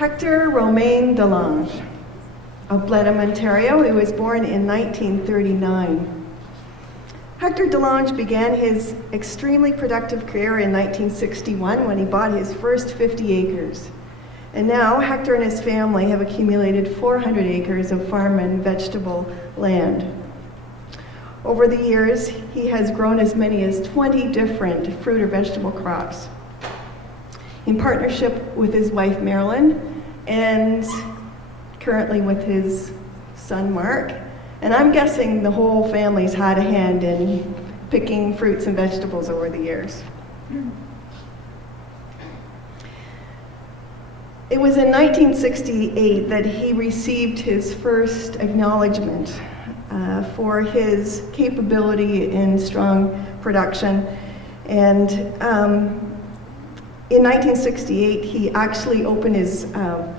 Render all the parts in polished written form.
Hector Romain Delanghe of Blenheim, Ontario. He was born in 1939. Hector Delanghe began his extremely productive career in 1961 when he bought his first 50 acres. And now Hector and his family have accumulated 400 acres of farm and vegetable land. Over the years, he has grown as many as 20 different fruit or vegetable crops in partnership with his wife Marilyn and currently with his son Mark. And I'm guessing the whole family's had a hand in picking fruits and vegetables over the years. It was in 1968 that he received his first acknowledgement for his capability in strong production. And in 1968, he actually opened his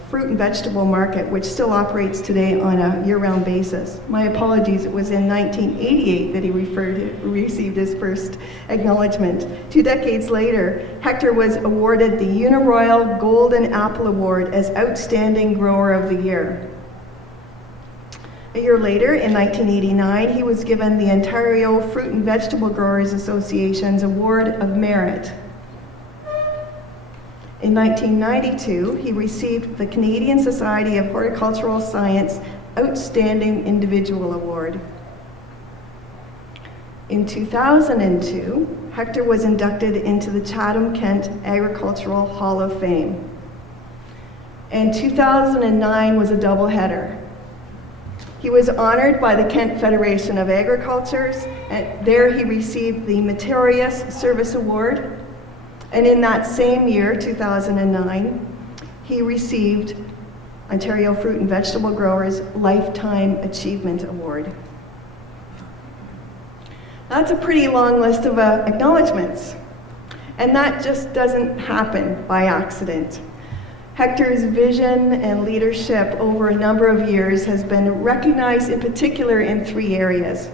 fruit and vegetable market, which still operates today on a year-round basis. My apologies, it was in 1988 that he received his first acknowledgement. 2 decades later, Hector was awarded the Uniroyal Golden Apple Award as Outstanding Grower of the Year. A year later, in 1989, he was given the Ontario Fruit and Vegetable Growers Association's Award of Merit. In 1992, he received the Canadian Society of Horticultural Science Outstanding Individual Award. In 2002, Hector was inducted into the Chatham-Kent Agricultural Hall of Fame. And 2009 was a doubleheader. He was honored by the Kent Federation of Agricultures, and there he received the Meritorious Service Award. And in that same year, 2009, he received Ontario Fruit and Vegetable Growers Lifetime Achievement Award. That's a pretty long list of acknowledgements. And that just doesn't happen by accident. Hector's vision and leadership over a number of years has been recognized in particular in 3 areas.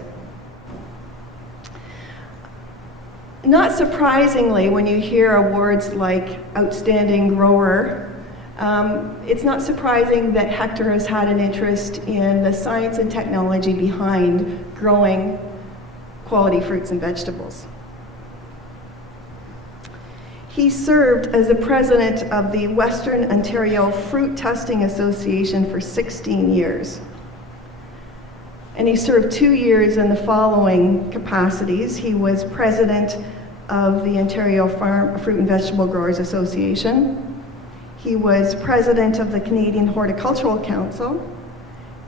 Not surprisingly, when you hear awards like Outstanding Grower, it's not surprising that Hector has had an interest in the science and technology behind growing quality fruits and vegetables. He served as the president of the Western Ontario Fruit Testing Association for 16 years. And he served 2 years in the following capacities. He was president of the Ontario Fruit and Vegetable Growers Association. He was president of the Canadian Horticultural Council,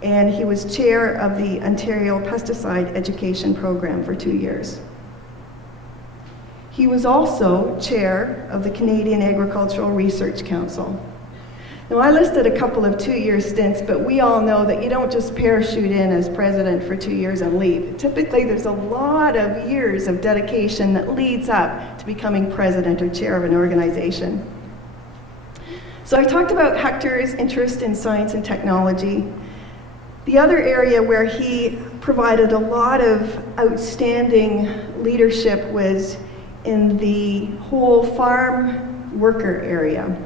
and he was chair of the Ontario Pesticide Education Program for 2 years. He was also chair of the Canadian Agricultural Research Council. Now, I listed a couple of 2-year stints, but we all know that you don't just parachute in as president for 2 years and leave. Typically, there's a lot of years of dedication that leads up to becoming president or chair of an organization. So I talked about Hector's interest in science and technology. The other area where he provided a lot of outstanding leadership was in the whole farm worker area.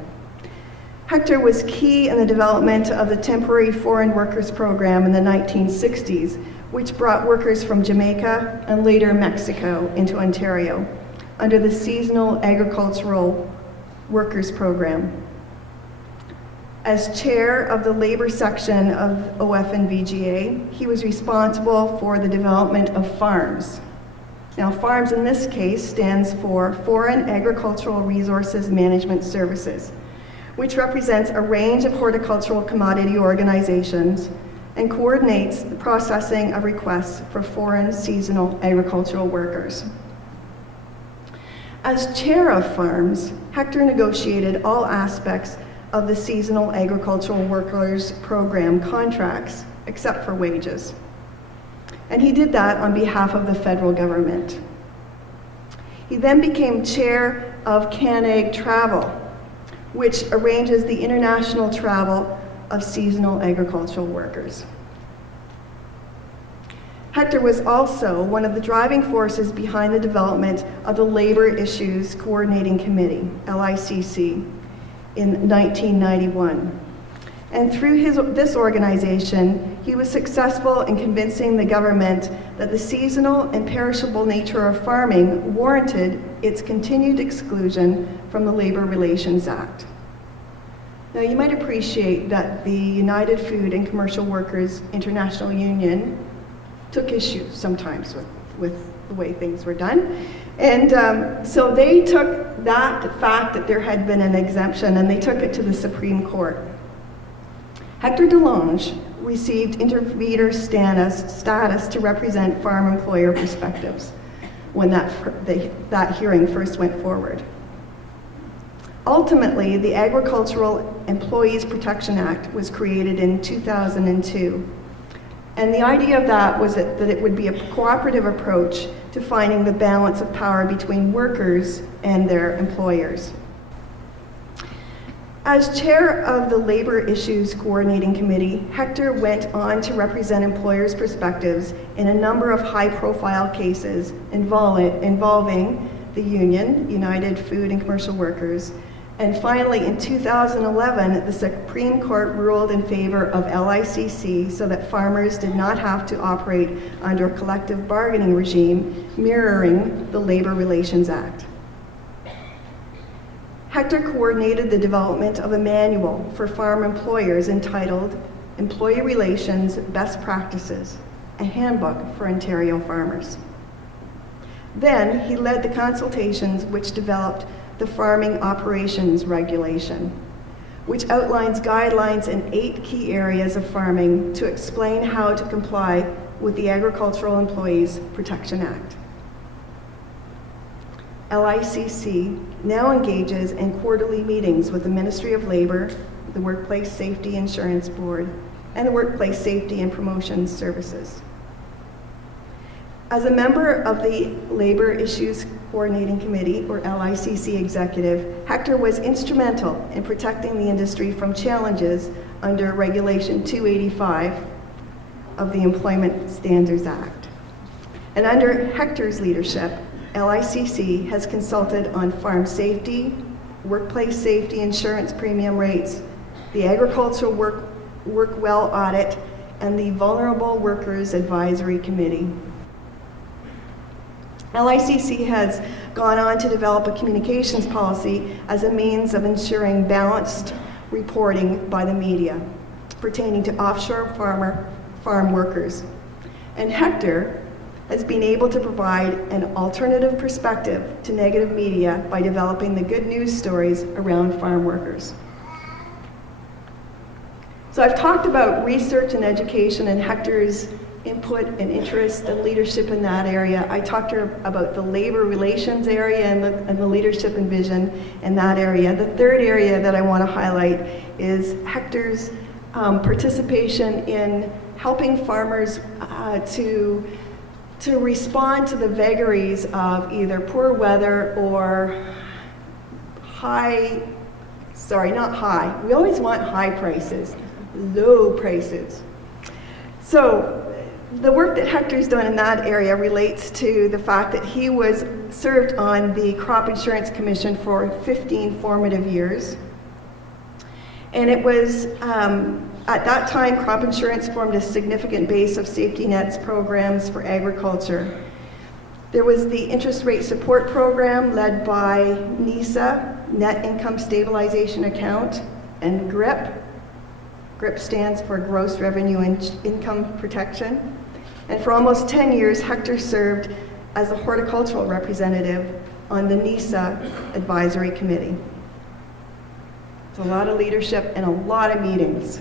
Hector was key in the development of the Temporary Foreign Workers Program in the 1960s, which brought workers from Jamaica and later Mexico into Ontario under the Seasonal Agricultural Workers Program. As chair of the labor section of OAHF and VGA, he was responsible for the development of FARMS. Now, FARMS in this case stands for Foreign Agricultural Resources Management Services, which represents a range of horticultural commodity organizations and coordinates the processing of requests for foreign seasonal agricultural workers. As chair of FARMS, Hector negotiated all aspects of the Seasonal Agricultural Workers Program contracts, except for wages. And he did that on behalf of the federal government. He then became chair of CanAg Travel, which arranges the international travel of seasonal agricultural workers. Hector was also one of the driving forces behind the development of the Labor Issues Coordinating Committee, LICC, in 1991. And through this organization, he was successful in convincing the government that the seasonal and perishable nature of farming warranted its continued exclusion from the Labor Relations Act. Now, you might appreciate that the United Food and Commercial Workers International Union took issue sometimes with the way things were done. And so they took that fact that there had been an exemption and they took it to the Supreme Court. Hector Delanghe received intervener status to represent farm employer perspectives when that hearing first went forward. Ultimately, the Agricultural Employees Protection Act was created in 2002. And the idea of that was that it would be a cooperative approach to finding the balance of power between workers and their employers. As chair of the Labor Issues Coordinating Committee, Hector went on to represent employers' perspectives in a number of high-profile cases involving the union, United Food and Commercial Workers. And finally, in 2011, the Supreme Court ruled in favor of LICC so that farmers did not have to operate under a collective bargaining regime mirroring the Labor Relations Act. Hector coordinated the development of a manual for farm employers entitled Employee Relations Best Practices, a handbook for Ontario farmers. Then he led the consultations which developed the Farming Operations Regulation, which outlines guidelines in 8 key areas of farming to explain how to comply with the Agricultural Employees Protection Act. LICC now engages in quarterly meetings with the Ministry of Labor, the Workplace Safety Insurance Board, and the Workplace Safety and Promotion Services. As a member of the Labor Issues Coordinating Committee, or LICC executive, Hector was instrumental in protecting the industry from challenges under Regulation 285 of the Employment Standards Act. And under Hector's leadership, LICC has consulted on farm safety, workplace safety insurance premium rates, the Agricultural Work Well Audit, and the Vulnerable Workers Advisory Committee. LICC has gone on to develop a communications policy as a means of ensuring balanced reporting by the media pertaining to offshore farm workers. And Hector has been able to provide an alternative perspective to negative media by developing the good news stories around farm workers. So I've talked about research and education and Hector's input and interest and leadership in that area. I talked to her about the labor relations area and the leadership and vision in that area. The third area that I want to highlight is Hector's participation in helping farmers to respond to the vagaries of either poor weather or we always want high prices, low prices. So the work that Hector's done in that area relates to the fact that he was served on the Crop Insurance Commission for 15 formative years. And it was, at that time, crop insurance formed a significant base of safety nets programs for agriculture. There was the interest rate support program led by NISA, Net Income Stabilization Account, and GRIP. GRIP stands for Gross Revenue and Income Protection. And for almost 10 years, Hector served as a horticultural representative on the NISA Advisory Committee. It's a lot of leadership and a lot of meetings.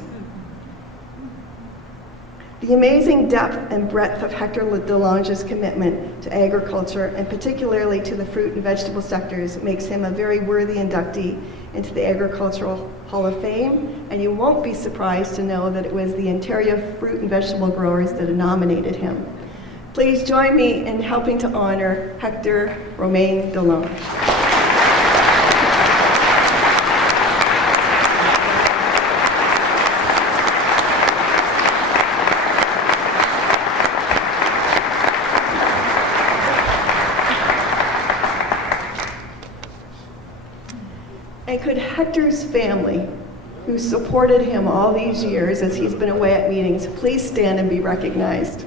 The amazing depth and breadth of Hector Delanghe's commitment to agriculture, and particularly to the fruit and vegetable sectors, makes him a very worthy inductee into the Agricultural Hall of Fame, and you won't be surprised to know that it was the Ontario Fruit and Vegetable Growers that nominated him. Please join me in helping to honor Hector Romain Delanghe. And could Hector's family who supported him all these years as he's been away at meetings. Please stand and be recognized.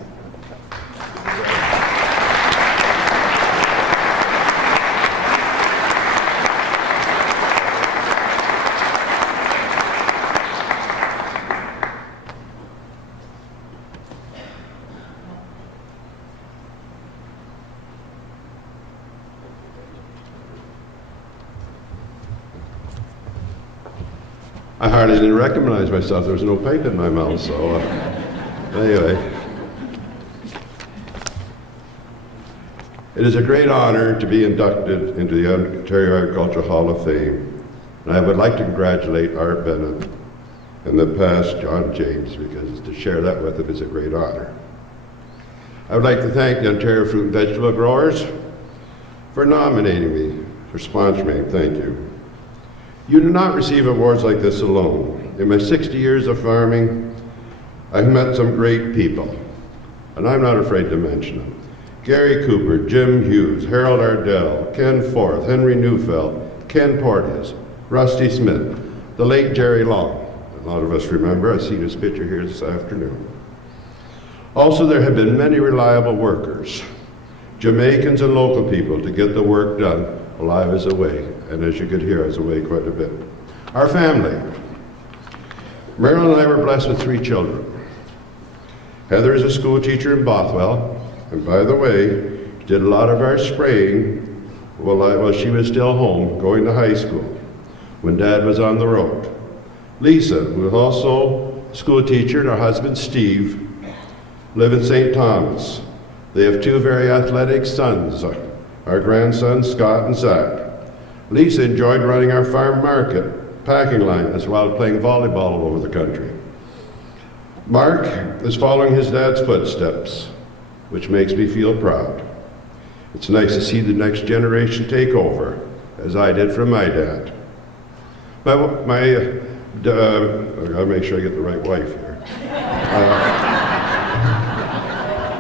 I hardly didn't recognize myself. There was no pipe in my mouth, so anyway. It is a great honor to be inducted into the Ontario Agricultural Hall of Fame. And I would like to congratulate Art Bennett and the past John James, because to share that with him is a great honor. I would like to thank the Ontario Fruit and Vegetable Growers for nominating me, for sponsoring me. Thank you. You do not receive awards like this alone. In my 60 years of farming, I've met some great people, and I'm not afraid to mention them. Gary Cooper, Jim Hughes, Harold Ardell, Ken Forth, Henry Neufeld, Ken Porteous, Rusty Smith, the late Jerry Long. A lot of us remember, I've seen his picture here this afternoon. Also, there have been many reliable workers, Jamaicans and local people, to get the work done while I was away. And as you could hear, I was away quite a bit. Our family. Marilyn and I were blessed with 3 children. Heather is a school teacher in Bothwell, and by the way, did a lot of our spraying while she was still home, going to high school, when Dad was on the road. Lisa, who is also a school teacher, and her husband Steve, live in St. Thomas. They have 2 very athletic sons, our grandsons Scott and Zach. Lisa enjoyed running our farm market, packing line, as well as playing volleyball all over the country. Mark is following his dad's footsteps, which makes me feel proud. It's nice to see the next generation take over, as I did from my dad. I gotta make sure I get the right wife here.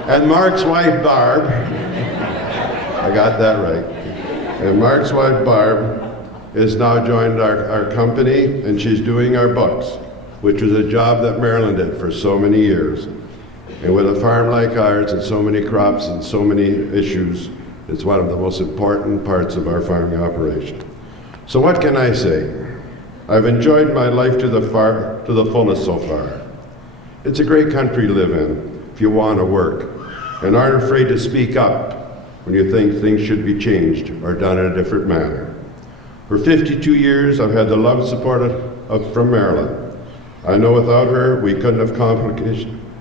And Mark's wife, Barb, I got that right. And Mark's wife, Barb, has now joined our company, and she's doing our books, which was a job that Marilyn did for so many years. And with a farm like ours and so many crops and so many issues, it's one of the most important parts of our farming operation. So what can I say? I've enjoyed my life to the fullest so far. It's a great country to live in if you want to work, and aren't afraid to speak up when you think things should be changed or done in a different manner. For 52 years, I've had the love and support from Marilyn. I know without her, we couldn't have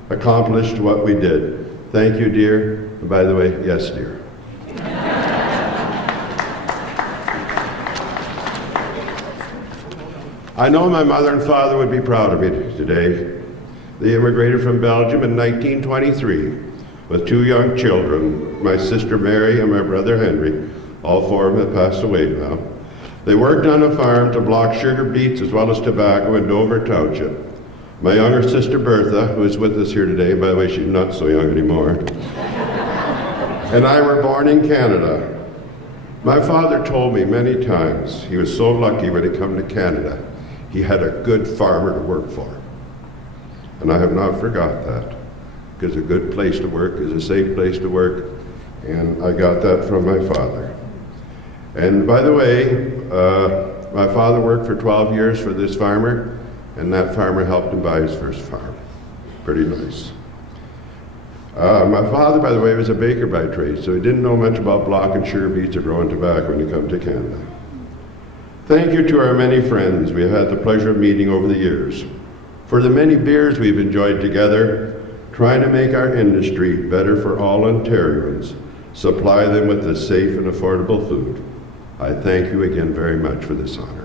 accomplished what we did. Thank you, dear. And by the way, yes, dear. I know my mother and father would be proud of me today. They immigrated from Belgium in 1923 with 2 young children, my sister Mary and my brother Henry. All 4 of them have passed away now. They worked on a farm to block sugar beets as well as tobacco in Dover Township. My younger sister Bertha, who is with us here today, by the way, she's not so young anymore, and I were born in Canada. My father told me many times he was so lucky when he came to Canada. He had a good farmer to work for. And I have not forgot that, because a good place to work is a safe place to work, and I got that from my father. And by the way, my father worked for 12 years for this farmer, and that farmer helped him buy his first farm. Pretty nice. My father, by the way, was a baker by trade, so he didn't know much about blocking sugar beets or growing tobacco when he came to Canada. Thank you to our many friends we have had the pleasure of meeting over the years, for the many beers we've enjoyed together, trying to make our industry better for all Ontarians, supply them with the safe and affordable food. I thank you again very much for this honor.